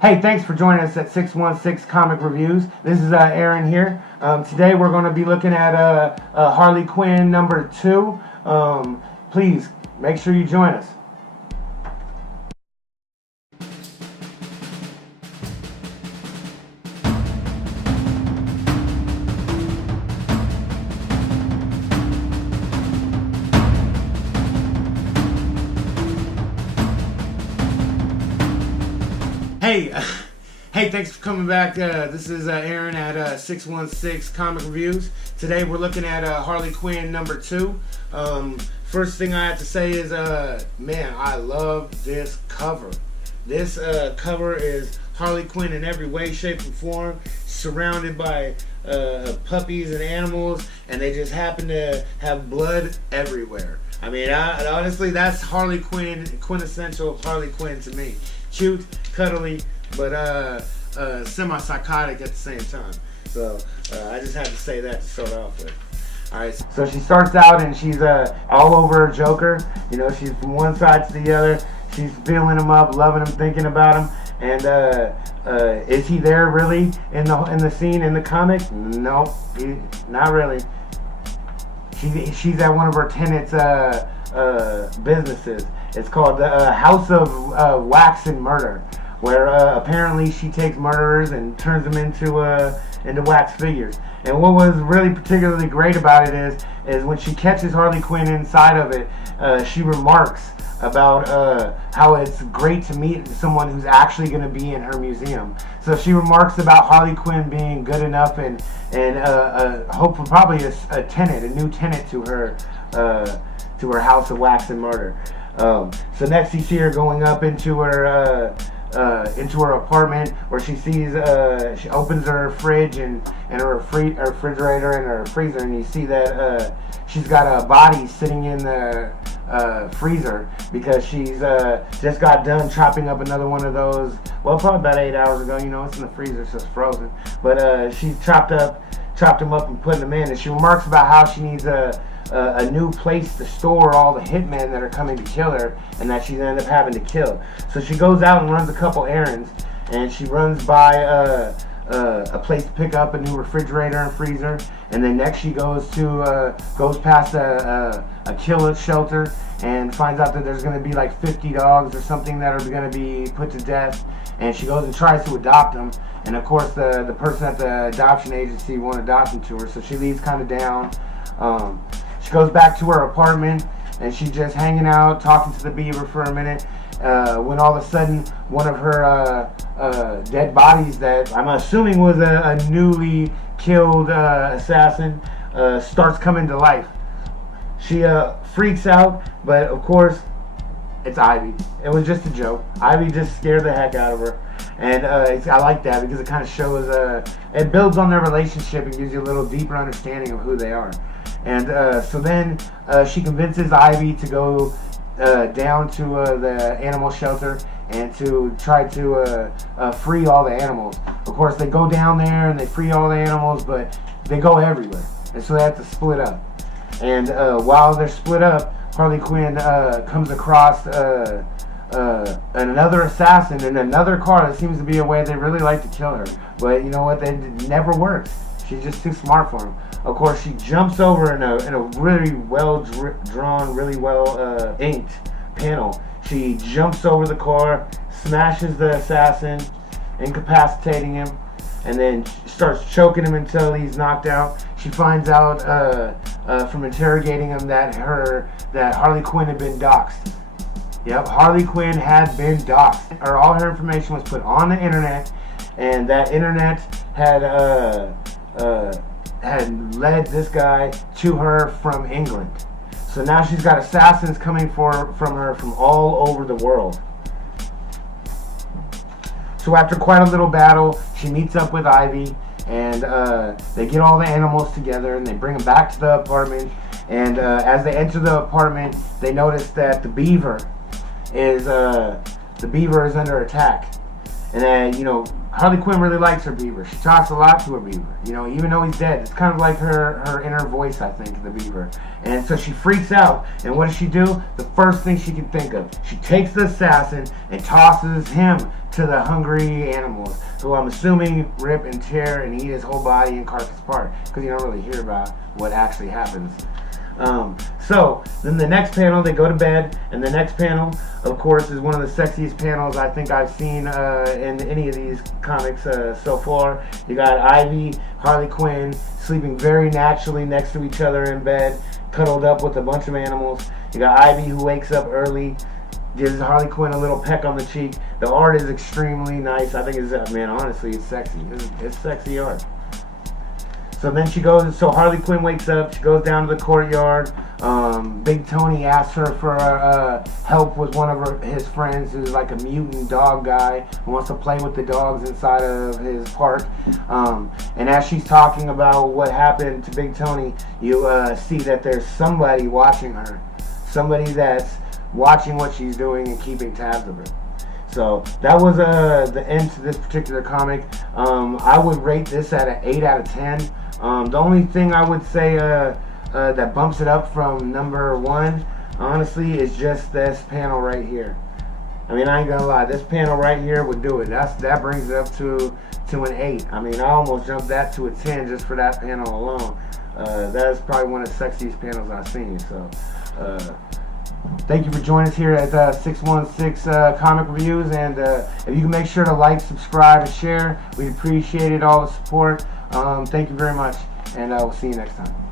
Hey, thanks for joining us at 616 Comic Reviews. This is Aaron here. Today we're going to be looking at Harley Quinn #2. Please make sure you join us. Hey, thanks for coming back. This is Aaron at 616 Comic Reviews. Today we're looking at Harley Quinn #2. First thing I have to say is, man, I love this cover. This cover is Harley Quinn in every way, shape, and form, surrounded by puppies and animals, and they just happen to have blood everywhere. I mean, honestly, that's Harley Quinn, quintessential Harley Quinn to me. Cute, cuddly, but semi-psychotic at the same time. So I just had to say that to start off with. Alright, so she starts out and she's all over Joker. You know, she's from one side to the other. She's feeling him up, loving him, thinking about him. And is he there really in the scene in the comic? No, not really. She's at one of her tenants' businesses. It's called the House of Wax and Murder, where apparently she takes murderers and turns them into wax figures. And what was really particularly great about it is when she catches Harley Quinn inside of it, she remarks about how it's great to meet someone who's actually going to be in her museum. So she remarks about Harley Quinn being good enough and hopefully probably a tenant, a new tenant to her House of Wax and Murder. So next you see her going up into her apartment, where she sees she opens her fridge and her refrigerator and her freezer, and you see that she's got a body sitting in the freezer because she's just got done chopping up another one of those. Well, probably about 8 hours ago. You know, it's in the freezer, so it's frozen. But she chopped them up and put them in, and she remarks about how she needs a new place to store all the hitmen that are coming to kill her, and that she's ended up having to kill. So she goes out and runs a couple errands, and she runs by a place to pick up a new refrigerator and freezer, and then next she goes past a kill shelter and finds out that there's going to be like 50 dogs or something that are going to be put to death, and she goes and tries to adopt them, and of course the person at the adoption agency won't adopt them to her, so she leaves kind of down. She goes back to her apartment, and she's just hanging out, talking to the beaver for a minute, when all of a sudden one of her dead bodies that I'm assuming was a newly killed assassin starts coming to life. She freaks out, but of course it's Ivy. It was just a joke. Ivy just scared the heck out of her, and I like that because it kind of shows, it builds on their relationship and gives you a little deeper understanding of who they are. And so then she convinces Ivy to go down to the animal shelter and to try to free all the animals. Of course, they go down there and they free all the animals, but they go everywhere, and so they have to split up. And while they're split up, Harley Quinn comes across another assassin in another car. That seems to be a way they really like to kill her, but you know what? It never works. She's just too smart for him. Of course, she jumps over in a really well drawn, really well inked panel. She jumps over the car, smashes the assassin, incapacitating him, and then starts choking him until he's knocked out. She finds out from interrogating him that Harley Quinn had been doxxed. Yep, Harley Quinn had been doxxed. All her information was put on the internet, and that internet had led this guy to her from England. So now she's got assassins coming from her from all over the world. So after quite a little battle, she meets up with Ivy, and they get all the animals together and they bring them back to the apartment. And as they enter the apartment, they notice that the beaver is under attack. And then, you know, Harley Quinn really likes her beaver. She talks a lot to her beaver. You know, even though he's dead, it's kind of like her inner voice, I think, the beaver. And so she freaks out. And what does she do? The first thing she can think of. She takes the assassin and tosses him to the hungry animals, who I'm assuming rip and tear and eat his whole body and carcass apart, because you don't really hear about what actually happens. So then the next panel, they go to bed, and the next panel, of course, is one of the sexiest panels I think I've seen in any of these comics so far. You got Ivy, Harley Quinn sleeping very naturally next to each other in bed, cuddled up with a bunch of animals. You got Ivy, who wakes up early, gives Harley Quinn a little peck on the cheek. The art is extremely nice. I think it's, man, honestly, it's sexy. It's sexy art. So then she goes, so Harley Quinn wakes up, she goes down to the courtyard. Big Tony asks her for help with one of his friends who's like a mutant dog guy who wants to play with the dogs inside of his park. And as she's talking about what happened to Big Tony, you see that there's somebody watching her. Somebody that's watching what she's doing and keeping tabs of her. So that was the end to this particular comic. I would rate this at an 8 out of 10. The only thing I would say that bumps it up from number 1, honestly, is just this panel right here. I mean, I ain't gonna lie, this panel right here would do it. That brings it up to an 8. I mean, I almost jumped that to a 10 just for that panel alone. That is probably one of the sexiest panels I've seen. So thank you for joining us here at 616 Comic Reviews, and if you can make sure to like, subscribe, and share, we appreciate it, all the support. Thank you very much, and we'll see you next time.